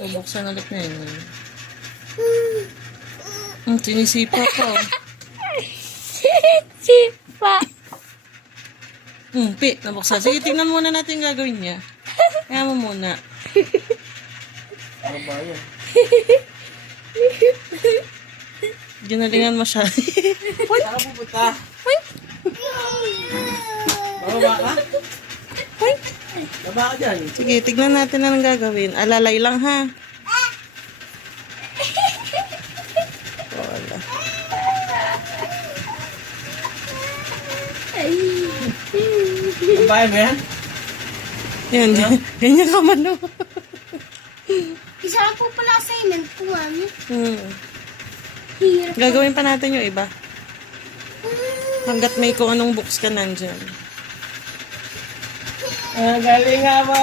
Bubuksan ulit na yun. Sinisipa pa. Sipa. Pi, nabuksan. Sige, tingnan muna natin yung gagawin niya. Kaya mo muna. Ano ba yan? Ginalingan mo siya. Saan ka pupunta? Bababa ka? Baba ka dyan. Sige, tignan natin anong gagawin. Alalay lang, ha? Wala. Babae mo yan? Yan, ganyan ka man, no? Isa lang po pala assignment ko, mami. Hirap. Gagawin pa natin yung iba. Hanggat may kung anong books ka nandyan. Galing nga ba?